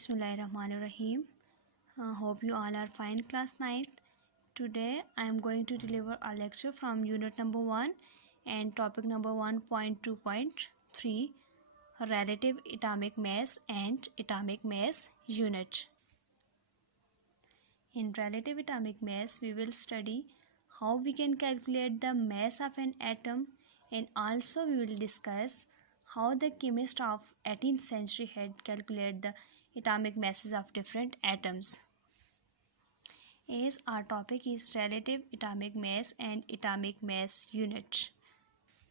Bismillahirrahmanirrahim. Hope you all are fine, class 9th. Today I am going to deliver a lecture from unit number 1 and topic number 1.2.3, relative atomic mass and atomic mass unit. In relative atomic mass, we will study how we can calculate the mass of an atom, and also we will discuss how the chemist of 18th century had calculated the atomic masses of different atoms. As our topic is relative atomic mass and atomic mass unit.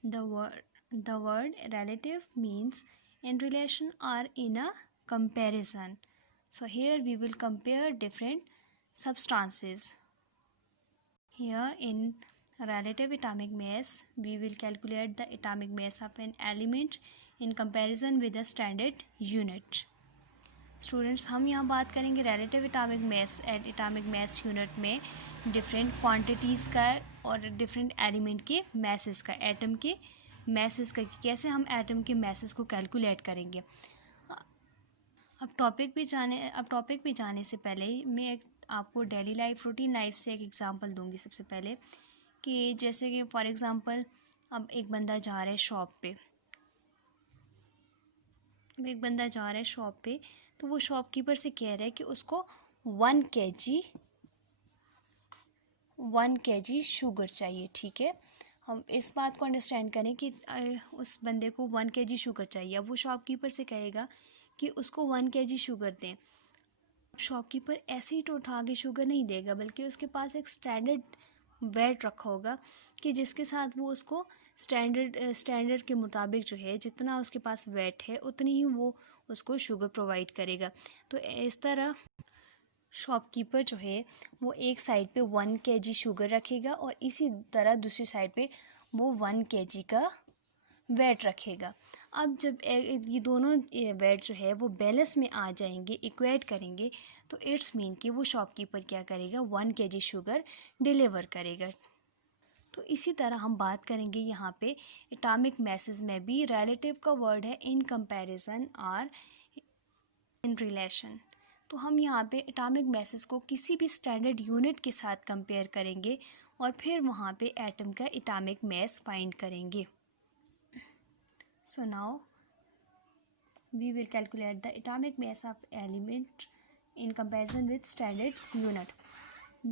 The word relative means in relation or in a comparison. So here we will compare different substances. Here in relative atomic mass, we will calculate the atomic mass of an element in comparison with the standard unit. Students, हम यहाँ बात करेंगे relative atomic mass and atomic mass unit में different quantities का और different element के messes का, atom के मैसेस का, कैसे हम एटम के मैसेस को कैलकुलेट करेंगे। अब टॉपिक पे जाने से पहले मैं आपको डेली लाइफ, रूटीन लाइफ से एक एग्जांपल दूंगी। सबसे पहले कि जैसे कि फॉर एग्जांपल अब एक बंदा जा रहा है शॉप पे, तो वो शॉपकीपर से कह रहा है कि उसको 1 kg शुगर चाहिए। ठीक है, हम इस बात को अंडरस्टैंड करें कि उस बंदे को 1 kg शुगर चाहिए। अब वो शॉपकीपर से कहेगा कि उसको 1 kg शुगर दें। शॉपकीपर ऐसे ही तो उठा के शुगर नहीं देगा, बल्कि उसके पास एक स्टैंडर्ड वेट रखा होगा कि जिसके साथ वो उसको स्टैंडर्ड के मुताबिक जो है, जितना उसके पास वेट है उतनी ही वो उसको शुगर प्रोवाइड करेगा। तो इस तरह शॉपकीपर जो है वो एक साइड पे 1 kg शुगर रखेगा और इसी तरह दूसरी साइड पे वो 1 kg का वेट रखेगा। अब जब ये दोनों वेट जो है वो बैलेंस में आ जाएंगे, इक्वेट करेंगे, तो इट्स मीन कि वो शॉपकीपर क्या करेगा, 1 kg शुगर डिलीवर करेगा। तो इसी तरह हम बात करेंगे यहाँ पे एटॉमिक मैसेज में भी रिलेटिव का वर्ड है इन कंपैरिजन और इन रिलेशन। तो हम यहाँ पे एटॉमिक मैसेज को किसी भी स्टैंडर्ड यूनिट के साथ कंपेयर करेंगे और फिर वहाँ पे एटम का एटॉमिक मास फाइंड करेंगे। So now we will calculate the atomic mass of element in comparison with standard unit.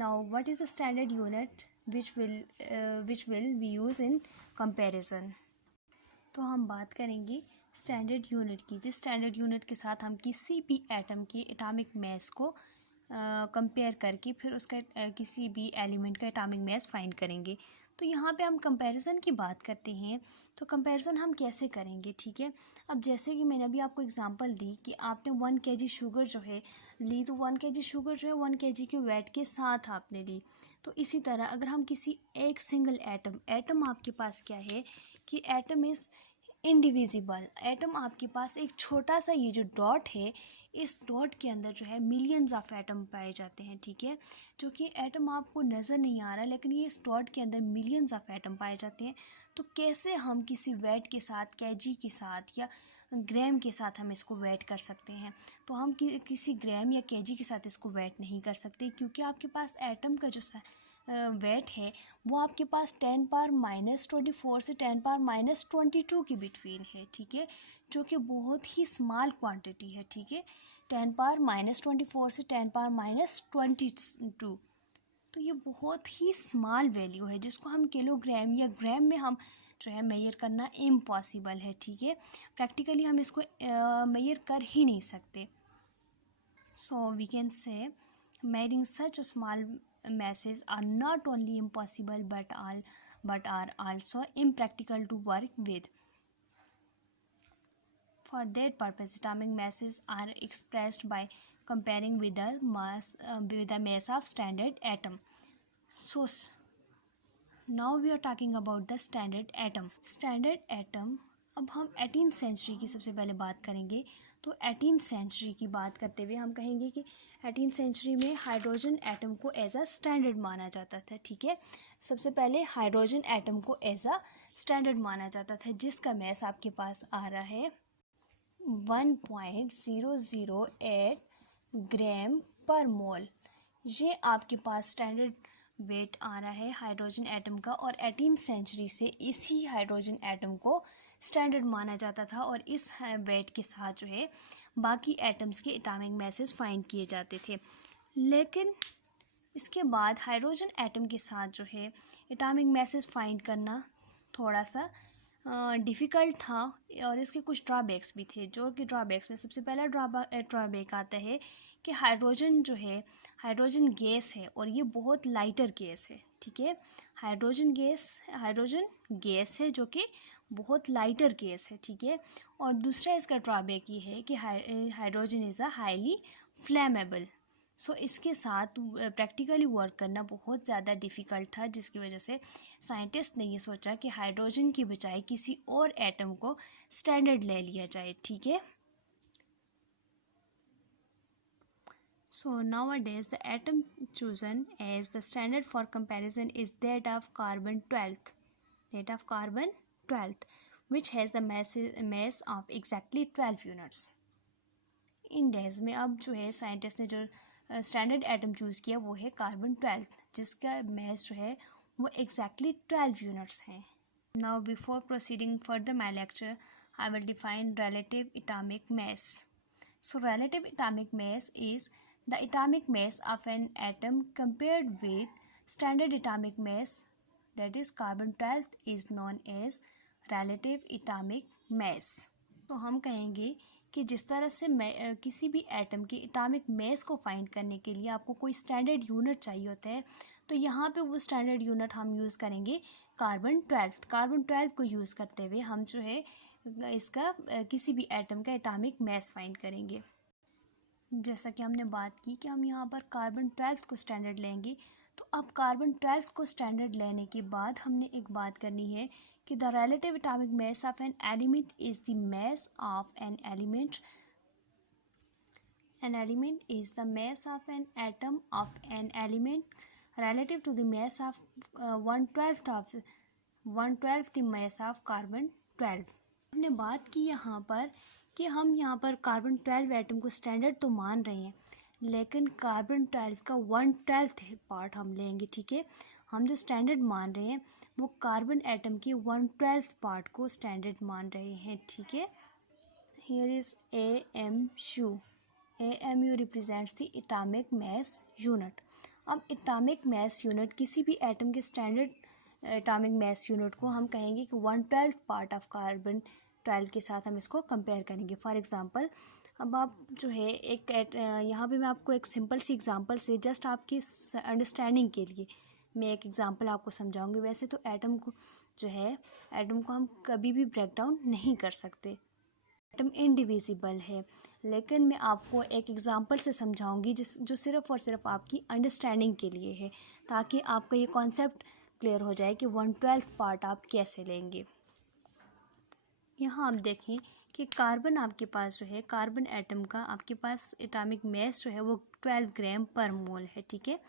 Now what is the standard unit which will we use in comparison? तो हम बात करेंगे standard unit की, जिस standard unit के साथ हम किसी भी एटम के एटॉमिक मास को कंपेयर करके फिर उसका किसी भी एलिमेंट का एटॉमिक मास फाइंड करेंगे। तो यहाँ पे हम कंपैरिजन की बात करते हैं, तो कंपैरिजन हम कैसे करेंगे। ठीक है, अब जैसे कि मैंने अभी आपको एग्जांपल दी कि आपने 1 kg शुगर जो है ली, तो 1 kg शुगर जो है 1 kg के वेट के साथ आपने ली। तो इसी तरह अगर हम किसी एक सिंगल एटम आपके पास क्या है कि एटम इज़ इनडिविजिबल। एटम आपके पास एक छोटा सा ये जो डॉट है, इस डॉट के अंदर जो है मिलियंस ऑफ एटम पाए जाते हैं। ठीक है, जो कि एटम आपको नज़र नहीं आ रहा, लेकिन ये इस डॉट के अंदर मिलियंस ऑफ एटम पाए जाते हैं। तो कैसे हम किसी वेट के साथ, केजी के साथ या ग्राम के साथ हम इसको वेट कर सकते हैं। तो हम किसी ग्राम या केजी के साथ इसको वेट नहीं कर सकते, क्योंकि आपके पास एटम का जो वेट है वो आपके पास 10⁻⁻24 से 10⁻⁻22 के बिटवीन है। ठीक है, जो कि बहुत ही स्मॉल क्वांटिटी है। ठीक है, 10⁻⁻24 से 10⁻⁻22, तो ये बहुत ही स्मॉल वैल्यू है जिसको हम किलोग्राम या ग्राम में हम जो है मेजर करना इम्पॉसिबल है। ठीक है, प्रैक्टिकली हम इसको मेजर कर ही नहीं सकते। So we can say measuring such small masses are not only impossible but are also impractical to work with. For that purpose, atomic masses are expressed by comparing with the mass of standard atom. So now we are talking about the standard atom. Standard atom, अब हम 18th century की सबसे पहले बात करेंगे। तो 18th century की बात करते हुए हम कहेंगे कि 18th सेंचुरी में हाइड्रोजन एटम को एज अ स्टैंडर्ड माना जाता था। ठीक है, सबसे पहले हाइड्रोजन एटम को एज अ स्टैंडर्ड माना जाता था, जिसका मास आपके पास आ रहा है 1.008 ग्राम पर मोल। ये आपके पास स्टैंडर्ड वेट आ रहा है हाइड्रोजन एटम का, और 18th सेंचुरी से इसी हाइड्रोजन एटम को स्टैंडर्ड माना जाता था, और इस वेट के साथ जो है बाकी एटम्स के एटॉमिक मैसेज फाइंड किए जाते थे। लेकिन इसके बाद हाइड्रोजन एटम के साथ जो है एटॉमिक मैसेज फाइंड करना थोड़ा सा डिफ़िकल्ट था, और इसके कुछ ड्रॉबैक्स भी थे। जो कि ड्रॉबैक्स में सबसे पहला ड्रॉबैक आता है कि हाइड्रोजन जो है हाइड्रोजन गैस है, और ये बहुत लाइटर गैस है, ठीक है। हाइड्रोजन गैस है जो कि बहुत लाइटर गैस है, ठीक है। और दूसरा इसका ड्रॉबैक ये है कि hydrogen is a highly flammable. So इसके साथ प्रैक्टिकली वर्क करना बहुत ज़्यादा डिफ़िकल्ट था, जिसकी वजह से साइंटिस्ट ने ये सोचा कि हाइड्रोजन की बजाय किसी और एटम को स्टैंडर्ड ले लिया जाए, ठीक है। सो nowadays the atom chosen as the standard for comparison is that of carbon 12th, which has the mass of exactly 12 units. In days में अब जो है साइंटिस्ट ने जो स्टैंडर्ड एटम चूज़ किया वो है कार्बन 12, जिसका मास जो है वो एग्जैक्टली 12 यूनिट्स हैं। Now before proceeding further my lecture I will define relative atomic mass. So relative atomic mass is the atomic mass of an atom compared with standard atomic mass, that is carbon 12 is known as relative atomic mass. तो हम कहेंगे कि जिस तरह से किसी भी atom के एटॉमिक मास को फाइंड करने के लिए आपको कोई स्टैंडर्ड यूनिट चाहिए होता है, तो यहाँ पे वो स्टैंडर्ड यूनिट हम यूज़ करेंगे कार्बन 12 को यूज़ करते हुए हम जो है इसका किसी भी एटम का एटॉमिक मास फाइंड करेंगे। जैसा कि हमने बात की कि हम यहाँ पर कार्बन 12 को स्टैंडर्ड लेंगे, तो अब कार्बन 12 को स्टैंडर्ड लेने के बाद हमने एक बात करनी है कि the relative atomic mass of an element is the mass of an element is the mass of an atom of an element relative to the mass of 1/12 the mass of carbon 12। हमने बात की यहाँ पर कि हम यहाँ पर carbon 12 atom को स्टैंडर्ड तो मान रहे हैं, लेकिन कार्बन 12 का 1/12 पार्ट हम लेंगे, ठीक है। हम जो स्टैंडर्ड मान रहे हैं वो कार्बन एटम के 1/12 पार्ट को स्टैंडर्ड मान रहे हैं, ठीक है। Here is AMU represents the atomic mass unit. अब एटॉमिक मास यूनिट किसी भी एटम के स्टैंडर्ड एटॉमिक मास यूनिट को हम कहेंगे कि 1/12 पार्ट ऑफ कार्बन 12 के साथ हम इसको कंपेयर करेंगे। फॉर एग्जांपल अब आप जो है यहाँ पे मैं आपको एक सिंपल सी एग्जांपल से जस्ट आपकी अंडरस्टैंडिंग के लिए मैं एक एग्जांपल आपको समझाऊंगी। वैसे तो एटम को हम कभी भी ब्रेक डाउन नहीं कर सकते, एटम इनडिविजिबल है, लेकिन मैं आपको एक एग्जांपल से समझाऊंगी जो सिर्फ़ और सिर्फ आपकी अंडरस्टैंडिंग के लिए है, ताकि आपका ये कॉन्सेप्ट क्लियर हो जाए कि 1/12 पार्ट आप कैसे लेंगे। यहाँ आप देखें कि कार्बन आपके पास जो है कार्बन एटम का आपके पास एटॉमिक मास जो है वो 12 ग्राम पर मोल है, ठीक है।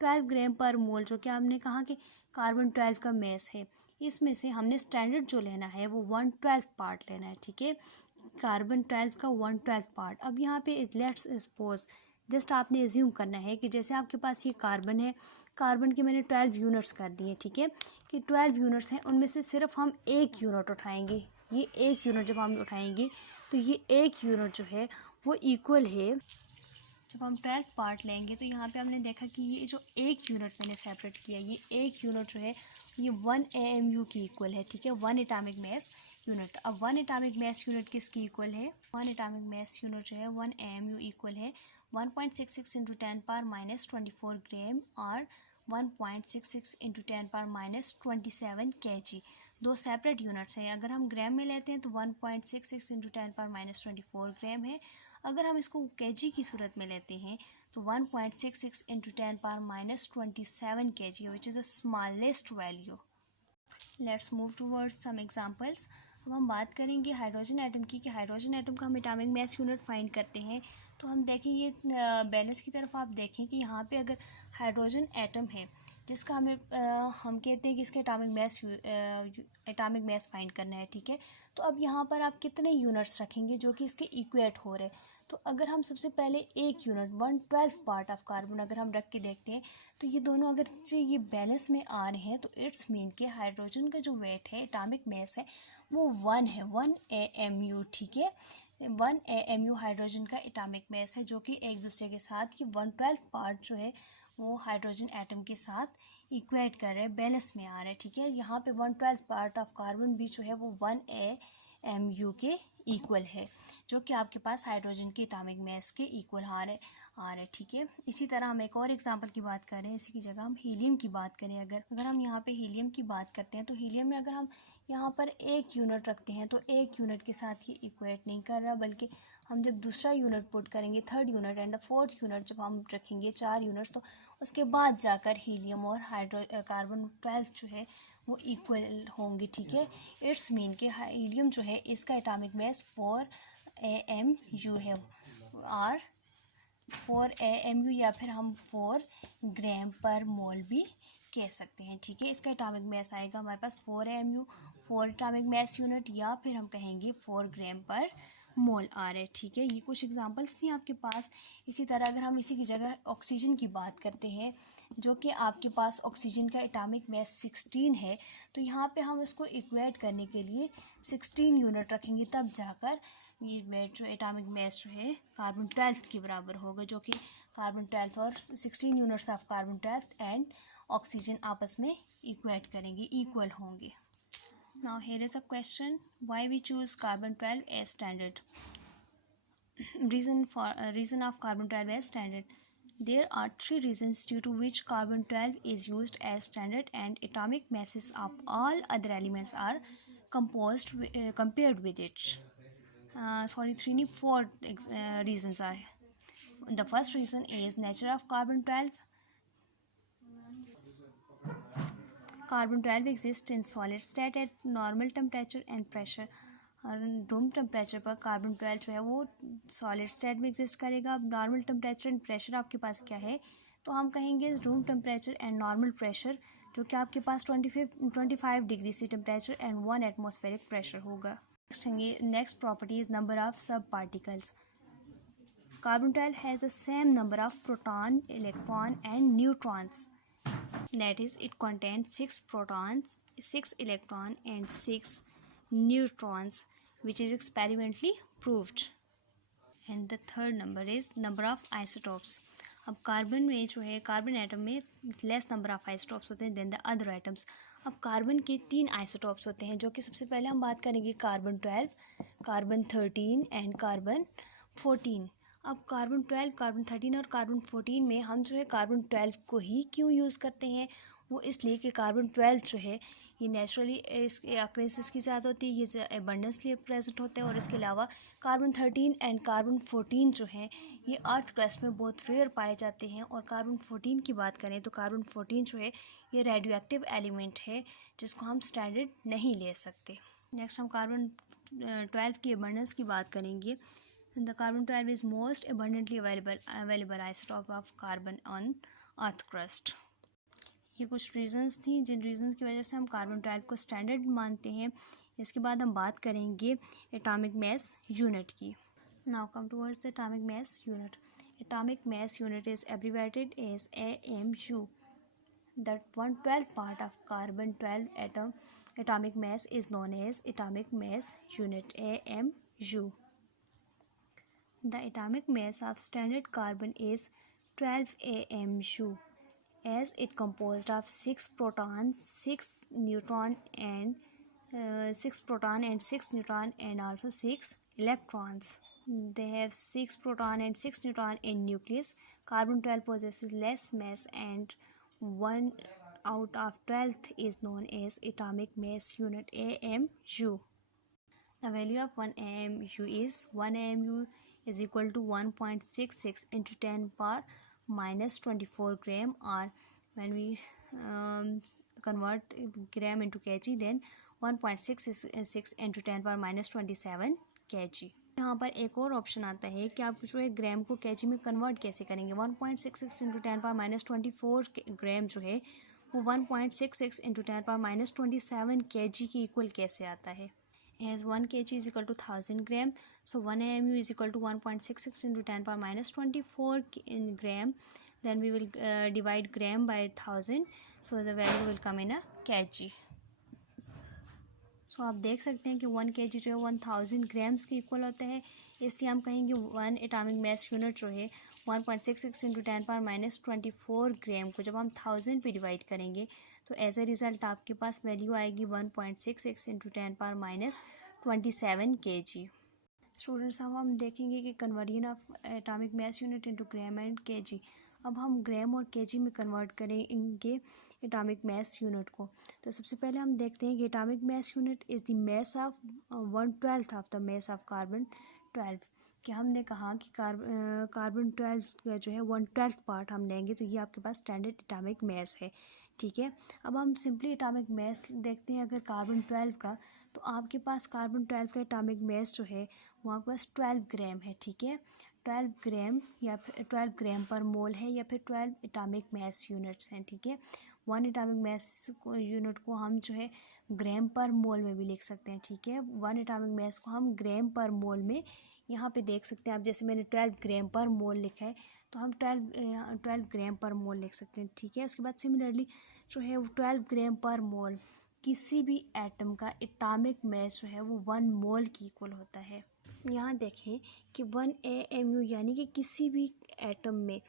12 ग्राम पर मोल जो कि हमने कहा कि कार्बन 12 का मास है, इसमें से हमने स्टैंडर्ड जो लेना है वो 1/12 पार्ट लेना है, ठीक है। कार्बन 12 का 1/12 पार्ट। अब यहाँ पे लेट्स सपोज जस्ट आपने एज्यूम करना है कि जैसे आपके पास ये कार्बन है, कार्बन के मैंने 12 यूनिट्स कर दिए, ठीक है, कि 12 यूनिट्स हैं, उनमें से सिर्फ हम एक यूनिट उठाएंगे। ये एक यूनिट जब हम उठाएंगे तो ये एक यूनिट जो है वो इक्वल है, जब हम 12 पार्ट लेंगे तो यहाँ पे हमने देखा कि ये जो एक यूनिट मैंने सेपरेट किया, ये एक यूनिट जो है ये 1 AMU की इक्वल है, ठीक है, 1 एटॉमिक मास यूनिट। अब 1 एटॉमिक मास यूनिट किसकी इक्वल है? 1 एटॉमिक मास यूनिट जो है 1 AMU इक्वल है 1.66 × 10⁻24 ग्राम और 1.66 × 10⁻27 kg। दो सेपरेट यूनिट्स हैं। अगर हम ग्राम में लेते हैं तो 1.66 × 10⁻24 ग्राम है। अगर हम इसको केजी की सूरत में लेते हैं तो 1.66 × 10⁻27 kg, which is the smallest value. Let's move towards some examples. अब हम बात करेंगे हाइड्रोजन एटम की, कि हाइड्रोजन एटम का हम एटॉमिक मास यूनिट फाइंड करते हैं तो हम देखेंगे बैलेंस की तरफ आप देखें कि यहाँ पे अगर हाइड्रोजन एटम है जिसका हम कहते हैं कि इसका एटॉमिक मास फाइंड करना है, ठीक है। तो अब यहाँ पर आप कितने यूनिट्स रखेंगे जो कि इसके इक्वेट हो रहे हैं। तो अगर हम सबसे पहले एक यूनिट 1/12 पार्ट ऑफ कार्बन अगर हम रख के देखते हैं तो ये दोनों अगर ये बैलेंस में आ रहे हैं तो इट्स मीन कि हाइड्रोजन का जो वेट है, एटॉमिक मास है, वो 1 है, 1 AMU। ठीक है, 1 AMU हाइड्रोजन का एटॉमिक मास है, जो कि एक दूसरे के साथ कि 1/12 पार्ट जो है वो हाइड्रोजन एटम के साथ इक्वेट कर रहे हैं, बैलेंस में आ रहे हैं। ठीक है, यहाँ पे 1/12 पार्ट ऑफ कार्बन भी जो है वो 1 AMU के इक्वल है, जो कि आपके पास हाइड्रोजन के एटॉमिक मास के इक्वल आ रहे। ठीक है, इसी तरह हम एक और एग्जांपल की बात कर रहे हैं। इसी की जगह हम हीलियम की बात करें, अगर हम यहाँ पे हीलियम की बात करते हैं तो हीलियम में अगर हम यहाँ पर एक यूनिट रखते हैं तो एक यूनिट के साथ ये इक्वेट नहीं कर रहा, बल्कि हम जब दूसरा यूनिट पुट करेंगे, third unit and the fourth unit जब हम रखेंगे 4 यूनिट्स, तो उसके बाद जाकर हीलियम और कार्बन 12 जो है वो इक्वल होंगे। ठीक है, इट्स मीन कि हीलियम जो है इसका एटॉमिक मास 4 AMU है, और 4 AMU या फिर हम 4 ग्राम पर मोल भी कह सकते हैं। ठीक है, इसका एटॉमिक मास आएगा हमारे पास 4 AMU, 4 एटॉमिक मास यूनिट, या फिर हम कहेंगे 4 ग्राम पर मोल आ रहे। ठीक है, ये कुछ एग्जांपल्स थी आपके पास। इसी तरह अगर हम इसी की जगह ऑक्सीजन की बात करते हैं, जो कि आपके पास ऑक्सीजन का एटॉमिक मास 16 है, तो यहाँ पे हम इसको इक्वेट करने के लिए 16 यूनिट रखेंगे, तब जाकर ये वेट जो एटॉमिक मास जो है कार्बन 12 के बराबर होगा, जो कि कार्बन 12 और 16 units of carbon 12 and oxygen आपस में इक्वेट करेंगे, इक्वल होंगे। Now here is a question: why we choose carbon 12 as standard? Reason of carbon 12 as standard. There are 3 reasons due to which carbon 12 is used as standard, and atomic masses of all other elements are compared with it. 4 reasons are. The first reason is nature of carbon 12. Carbon 12 exists in solid state at normal temperature and pressure. और room temperature पर carbon 12 जो है वो solid state में exist करेगा। अब normal temperature and pressure आपके पास क्या है, तो हम कहेंगे room temperature and normal pressure, जो कि आपके पास 25 degree C temperature and 1 atmospheric pressure होगा। Next property is number of sub particles. Carbon 12 has the same number of proton, electron and neutrons. That is, it contains 6 protons, 6 electron and 6 neutrons, which is experimentally proved. And the third number is number of isotopes. अब carbon में जो है, carbon atom में less number of isotopes होते हैं then the other atoms. अब carbon के 3 isotopes होते हैं, जो कि सबसे पहले हम बात करेंगे कार्बन 12, कार्बन 13 एंड कार्बन 14। अब कार्बन 12, कार्बन 13 और कार्बन 14 में हम जो है कार्बन 12 को ही क्यों यूज़ करते हैं, वो इसलिए कि कार्बन 12 जो है ये नेचुरली इसके अक्रेंस इसकी ज़्यादा होती है, ये एबंडेंसली प्रेजेंट होते हैं। और इसके अलावा कार्बन 13 एंड कार्बन 14 जो हैं ये अर्थ क्रस्ट में बहुत रेयर पाए जाते हैं। और कार्बन 14 की बात करें तो कार्बन 14 जो है ये रेडियो एक्टिव एलिमेंट है, जिसको हम स्टैंडर्ड नहीं ले सकते। नेक्स्ट हम कार्बन 12 की एबंडेंस की बात करेंगे। The carbon 12 is most abundantly available isotope of carbon on earth crust. ये कुछ रीजंस थी जिन रीजंस की वजह से हम कार्बन 12 को स्टैंडर्ड मानते हैं। इसके बाद हम बात करेंगे एटॉमिक मास यूनिट की। Now come towards the atomic mass unit. Atomic mass unit is abbreviated as AMU. That 1/12 part of carbon 12 atomic mass is known as atomic mass unit, AMU. The atomic mass of standard carbon is 12 AMU, as it composed of 6 protons, 6 neutron and 6 neutron and also 6 electrons. They have 6 proton and 6 neutron in nucleus. Carbon 12 possesses less mass, and 1 out of 12th is known as atomic mass unit, AMU. The value of 1 AMU is 1 AMU is equal to 1.66 into 10 power minus 24 gram, or when we convert gram into kg, then 1.66 into 10 power minus 27 kg. यहाँ पर एक और option आता है कि आप जो है ग्राम को केजी में कन्वर्ट कैसे करेंगे। 1.66 इंटू 10 पावर माइनस 24 ग्राम जो है वो 1.66 इंटू 10 पावर माइनस 27 kg की इक्वल कैसे आता है। has 1 kg is equal to 1000 gram. So 1 AMU is equal to 1.66 into 10 power minus 24 in gram. Then we will divide gram by 1000. So the value will come in a kg. So आप देख सकते हैं कि 1 kg जो है 1000 grams के equal होता है, इसलिए हम कहेंगे 1 एटॉमिक मास यूनिट जो है 1.66 इंटू 10 पावर माइनस 24 ग्राम को जब हम 1000 पे डिवाइड करेंगे तो एज ए रिज़ल्ट आपके पास वैल्यू आएगी 1.66 into 10 power minus 27 kg। Students अब हम देखेंगे कि conversion of atomic mass unit into gram and KG. अब हम ग्राम और केजी में कन्वर्ट करेंगे एटॉमिक मास यूनिट को। तो सबसे पहले हम देखते हैं कि atomic mass unit is the mass of 1/12 of the mass of carbon 12। कि हमने कहा कि कार्बन 12 जो है 1/12 पार्ट हम लेंगे तो ये आपके पास स्टैंडर्ड एटॉमिक मास है, ठीक है। अब हम सिंपली एटॉमिक मास देखते हैं अगर कार्बन 12 का, तो आपके पास कार्बन 12 का एटॉमिक मास जो है वो आपके पास 12 ग्राम है, ठीक है। 12 ग्राम या फिर 12 ग्राम पर मोल है या फिर 12 एटॉमिक मास यूनिट्स हैं, ठीक है। 1 एटॉमिक मास यूनिट को हम जो है ग्राम पर मोल में भी लिख सकते हैं, ठीक है। 1 एटॉमिक मास को हम ग्राम पर मोल में यहाँ पे देख सकते हैं आप, जैसे मैंने 12 ग्राम पर मोल लिखा है तो हम 12 ग्राम पर मोल लिख सकते हैं, ठीक है। उसके बाद सिमिलरली जो है 12 ग्राम पर मोल किसी भी एटम का एटॉमिक मास जो है वो 1 मोल की इक्वल होता है। यहाँ देखें कि 1 AMU यानी कि किसी भी एटम में,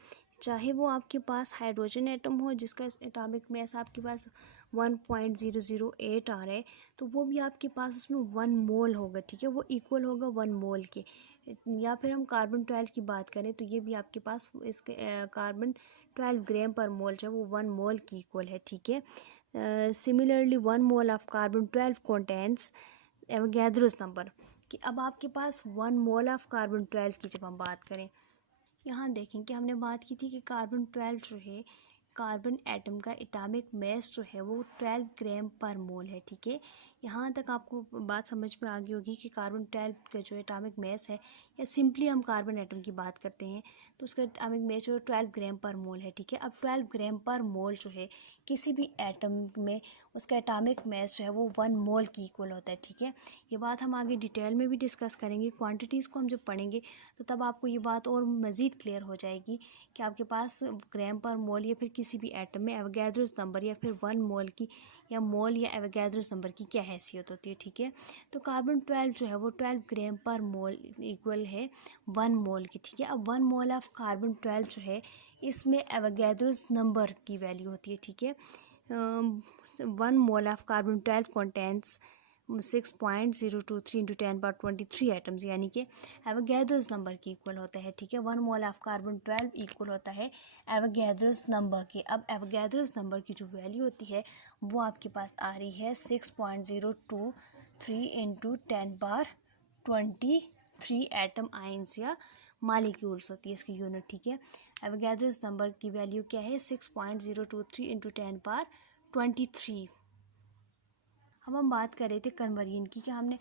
चाहे वो आपके पास हाइड्रोजन एटम हो जिसका एटॉमिक मास आपके पास 1.008 आ रहा है, तो वो भी आपके पास उसमें 1 मोल होगा, ठीक है। वो इक्वल होगा 1 मोल के। या फिर हम कार्बन 12 की बात करें तो ये भी आपके पास इसके कार्बन 12 ग्राम पर मोल जो है वो 1 मोल की इक्वल है, ठीक है। Similarly 1 mole of carbon 12 contains Avogadro's number. कि अब आपके पास 1 मोल ऑफ कार्बन 12 की जब हम बात करें, यहाँ देखें कि हमने बात की थी कि कार्बन 12 जो है कार्बन एटम का एटॉमिक मास जो है वो 12 ग्राम पर मोल है, ठीक है। यहाँ तक आपको बात समझ में आ गई होगी कि कार्बन 12 का जो एटॉमिक मास है, या सिंपली हम कार्बन एटम की बात करते हैं तो उसका एटॉमिक मास जो है 12 ग्राम पर मोल है, ठीक है। अब 12 ग्राम पर मोल जो है किसी भी एटम में उसका एटॉमिक मास जो है वो 1 मोल की इक्वल होता है, ठीक है। ये बात हम आगे डिटेल में भी डिस्कस करेंगे, क्वांटिटीज़ को हम जब पढ़ेंगे तो तब आपको ये बात और मज़ीद क्लियर हो जाएगी कि आपके पास ग्राम पर मोल या फिर किसी भी एटम में एवोगैड्रोस नंबर या फिर 1 मोल की या मोल या एवोगैड्रोस नंबर की क्या हैसियत होती है, ठीक है। तो कार्बन 12 जो है वो 12 ग्राम पर मोल इक्वल है 1 मोल की, ठीक है। अब 1 मोल ऑफ कार्बन 12 जो है इसमें एवोगैड्रोस नंबर की वैल्यू होती है, ठीक है। 1 mole of carbon 12 contents 6.023 into 10 power 23 atoms, यानी कि एवोगैड्रोस नंबर की इक्वल होता है, ठीक है। 1 मोल ऑफ कार्बन 12 इक्वल होता है एवोगैड्रोस नंबर के। अब एवोगैड्रोस नंबर की जो वैल्यू होती है वो आपके पास आ रही है 6.023 इंटू 10 पावर 23 एटम आइंस या मालिक्यूल्स होती है इसकी यूनिट, ठीक है। एवोगैड्रोस नंबर की वैल्यू क्या है 6.023 इंटू 10 पावर 23। अब हम बात कर रहे थे कन्वर्जन की कि हमने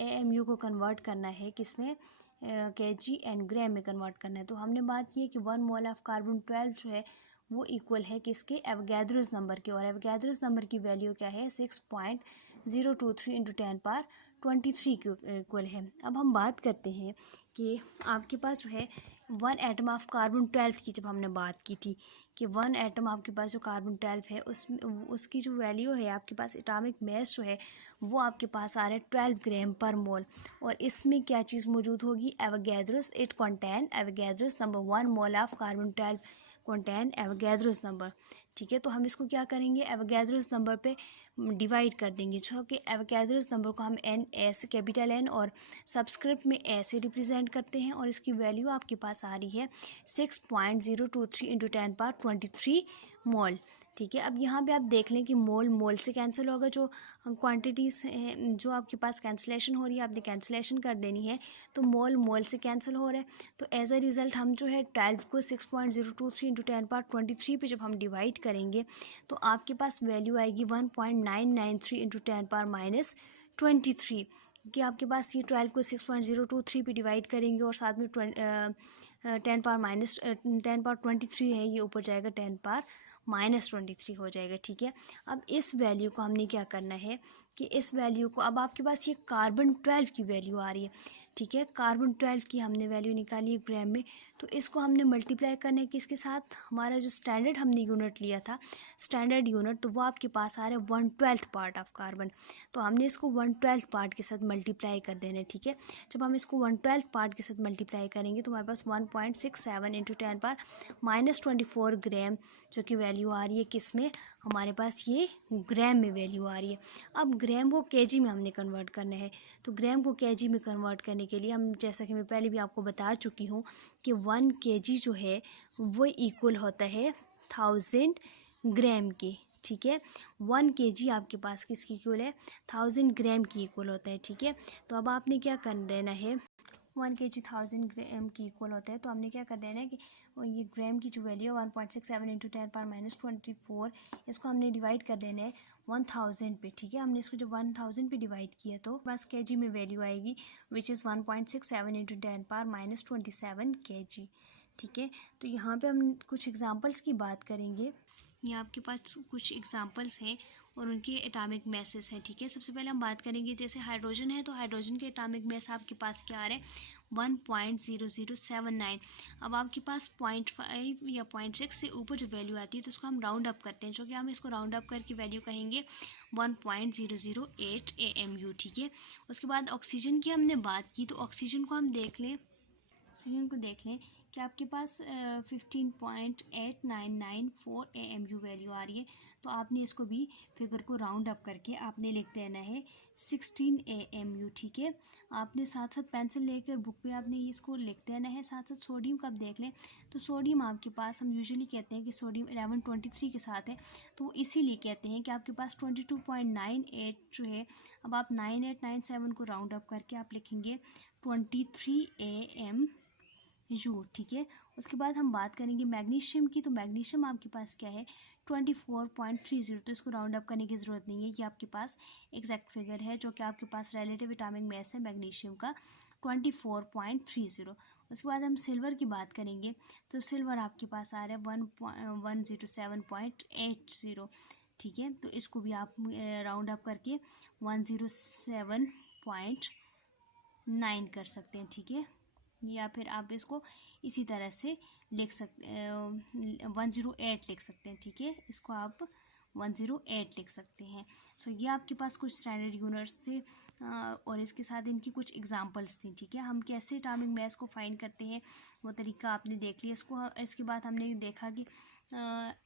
AMU को कन्वर्ट करना है किसमें, केजी एंड ग्राम में कन्वर्ट करना है। तो हमने बात की है कि 1 मोल ऑफ कार्बन 12 जो है वो इक्वल है किसके, एवोगैड्रोस नंबर के। और एवोगैड्रोस नंबर की वैल्यू क्या है 6.023 इंटू 10 पावर 23 के इक्वल है। अब हम बात करते हैं कि आपके पास जो है 1 एटम ऑफ कार्बन 12 की जब हमने बात की थी कि 1 एटम आपके पास जो कार्बन 12 है उसकी जो वैल्यू है आपके पास एटॉमिक मास जो है वो आपके पास आ रहा है 12 ग्राम पर मोल। और इसमें क्या चीज़ मौजूद होगी, Avogadro's. It contain Avogadro's number. 1 mole of carbon 12 contain Avogadro's number, ठीक है। तो हम इसको क्या करेंगे, एवोगैड्रोस नंबर पे डिवाइड कर देंगे, जो कि एवोगैड्रोस नंबर को हम एन ऐसे कैपिटल एन और सबस्क्रिप्ट में ऐसे रिप्रेजेंट करते हैं। और इसकी वैल्यू आपके पास आ रही है 6.023 इंटू 10 पावर 23 मोल, ठीक है। अब यहाँ पे आप देख लें कि मोल मोल से कैंसिल होगा, जो क्वांटिटीज़ हैं जो आपके पास कैंसिलेशन हो रही है आपने कैंसिलेशन कर देनी है, तो मोल मोल से कैंसिल हो रहा है। तो एज अ रिज़ल्ट हम जो है 12 को 6.023 इंटू 10 पावर 23 पे जब हम डिवाइड करेंगे तो आपके पास वैल्यू आएगी 1.993 इंटू 10 पावर माइनस 23। कि आपके पास ये 12 को 6.023 पे डिवाइड करेंगे और साथ में 10 पावर 23 है, ये ऊपर जाएगा 10 पावर -23 हो जाएगा, ठीक है। अब इस वैल्यू को हमने क्या करना है कि इस वैल्यू को, अब आपके पास ये कार्बन 12 की वैल्यू आ रही है, ठीक है। कार्बन 12 की हमने वैल्यू निकाली है ग्राम में, तो इसको हमने मल्टीप्लाई करना है किसके साथ, हमारा जो स्टैंडर्ड हमने यूनिट लिया था, स्टैंडर्ड यूनिट, तो वो आपके पास आ रहा है 1/12 पार्ट ऑफ कार्बन। तो हमने इसको 1/12 पार्ट के साथ मल्टीप्लाई कर देना है, ठीक है। जब हम इसको 1/12 पार्ट के साथ मल्टीप्लाई करेंगे तो हमारे पास 1.67 इंटू 10⁻24 ग्राम जो कि वैल्यू आ रही है किस में, हमारे पास ये ग्राम में वैल्यू आ रही है। अब ग्राम को केजी में हमने कन्वर्ट करना है, तो ग्राम को केजी में कन्वर्ट करने के लिए हम, जैसा कि मैं पहले भी आपको बता चुकी हूँ कि 1 केजी जो है वो इक्वल होता है 1000 ग्राम के, ठीक है। 1 केजी आपके पास किसकी इक्वल है, 1000 ग्राम की इक्वल होता है, ठीक है। तो अब आपने क्या कर देना है, 1 केजी 1000 ग्राम की इक्वल होता है, तो हमने क्या कर देना है कि ये ग्राम की जो वैल्यू है 1.67 इंटू 10⁻24, इसको हमने डिवाइड कर देना है 1000 पे, ठीक है। हमने इसको जब 1000 पे डिवाइड किया तो बस केजी में वैल्यू आएगी विच इज़ 1.67 इंटू 10⁻27 केजी, ठीक है। तो यहाँ पे हम कुछ एग्जांपल्स की बात करेंगे। यहाँ आपके पास कुछ एग्जांपल्स हैं और उनके एटॉमिक मैसेस हैं, ठीक है। सबसे पहले हम बात करेंगे जैसे हाइड्रोजन है, तो हाइड्रोजन के एटॉमिक मैस आपके पास क्या आ रहा है 1.0079। अब आपके पास 0.5 या 0.6 से ऊपर जो वैल्यू आती है तो उसको हम राउंड अप करते हैं, जो कि हम इसको राउंड अप करके वैल्यू कहेंगे 1.008 AMU, ठीक है। उसके बाद ऑक्सीजन की हमने बात की, तो ऑक्सीजन को हम देख लें, ऑक्सीजन को देख लें कि आपके पास 15.8994 AMU वैल्यू आ रही है, तो आपने इसको भी फिगर को राउंड अप करके आपने लिख देना है 16 AMU, ठीक है। आपने साथ साथ पेंसिल लेकर बुक पे आपने इसको लिख देना है। साथ साथ सोडियम का आप देख लें, तो सोडियम आपके पास, हम यूजुअली कहते हैं कि सोडियम 1123 के साथ है, तो इसीलिए कहते हैं कि आपके पास 22.98 जो है, अब आप 9897 को राउंड अप करके आप लिखेंगे 23 AMU, ठीक है। उसके बाद हम बात करेंगे मैग्नीशियम की, तो मैग्नीशियम आपके पास क्या है 24.30, तो इसको राउंड अप करने की ज़रूरत नहीं है, ये आपके पास एग्जैक्ट फिगर है जो कि आपके पास रिलेटिव एटॉमिक मास है मैग्नीशियम का 24.30। उसके बाद हम सिल्वर की बात करेंगे, तो सिल्वर आपके पास आ रहा है 107.80, ठीक है। तो इसको भी आप राउंड अप करके 107.9 कर सकते हैं, ठीक है। या फिर आप इसको इसी तरह से लिख सकते 108 लिख सकते हैं, ठीक है। इसको आप 108 लिख सकते हैं। सो ये आपके पास कुछ स्टैंडर्ड यूनिट्स थे और इसके साथ इनकी कुछ एग्जांपल्स थी, ठीक है। हम कैसे एटॉमिक मास को फाइंड करते हैं वो तरीका आपने देख लिया। इसके बाद हमने देखा कि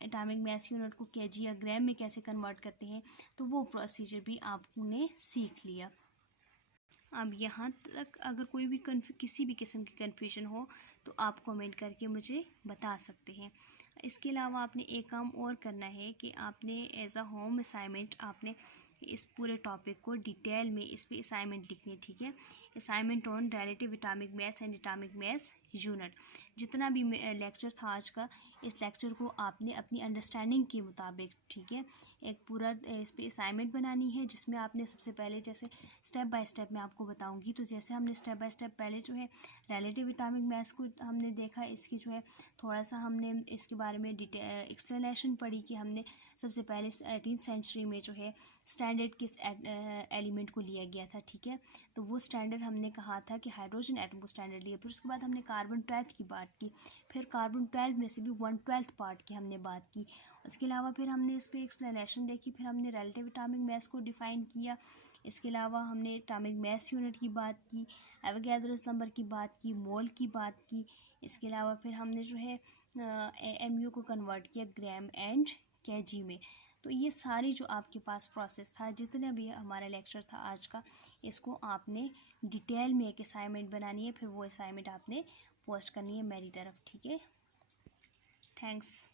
एटॉमिक मास यूनिट को केजी या ग्राम में कैसे कन्वर्ट करते हैं, तो वो प्रोसीजर भी आपने सीख लिया। अब यहाँ तक अगर कोई भी किसी भी किस्म की कन्फ्यूजन हो तो आप कमेंट करके मुझे बता सकते हैं। इसके अलावा आपने एक काम और करना है कि आपने एज अ होम असाइनमेंट आपने इस पूरे टॉपिक को डिटेल में इस पे असाइनमेंट लिखनी है, ठीक है। Assignment on relative atomic mass and atomic mass unit. जितना भी लेक्चर था आज का, इस लेक्चर को आपने अपनी अंडरस्टैंडिंग के मुताबिक, ठीक है, एक पूरा इस पे असाइनमेंट बनानी है, जिसमें आपने सबसे पहले जैसे स्टेप बाय स्टेप मैं आपको बताऊंगी। तो जैसे हमने स्टेप बाय स्टेप पहले जो है रिलेटिव एटॉमिक मास को हमने देखा, इसकी जो है थोड़ा सा हमने इसके बारे में एक्सप्लेनेशन पढ़ी कि हमने सबसे पहले 18th सेंचुरी में जो है स्टैंडर्ड किस एलिमेंट को लिया गया था, ठीक है। तो वो स्टैंडर्ड हमने कहा था कि हाइड्रोजन एटम को स्टैंडर्ड लिया। फिर उसके बाद हमने कार्बन 12 की बात की, फिर कार्बन 12 में से भी 1/12 पार्ट की हमने बात की। उसके अलावा फिर हमने इस पर एक्सप्लेनेशन देखी, फिर हमने रिलेटिव एटॉमिक मास को डिफ़ाइन किया। इसके अलावा हमने एटॉमिक मास यूनिट की बात की, एवोगैड्रोस नंबर की बात की, मोल की बात की। इसके अलावा फिर हमने जो है AMU को कन्वर्ट किया ग्राम एंड केजी में। तो ये सारी जो आपके पास प्रोसेस था, जितने भी हमारा लेक्चर था आज का, इसको आपने डिटेल में एक असाइनमेंट बनानी है, फिर वो असाइनमेंट आपने पोस्ट करनी है मेरी तरफ, ठीक है। थैंक्स।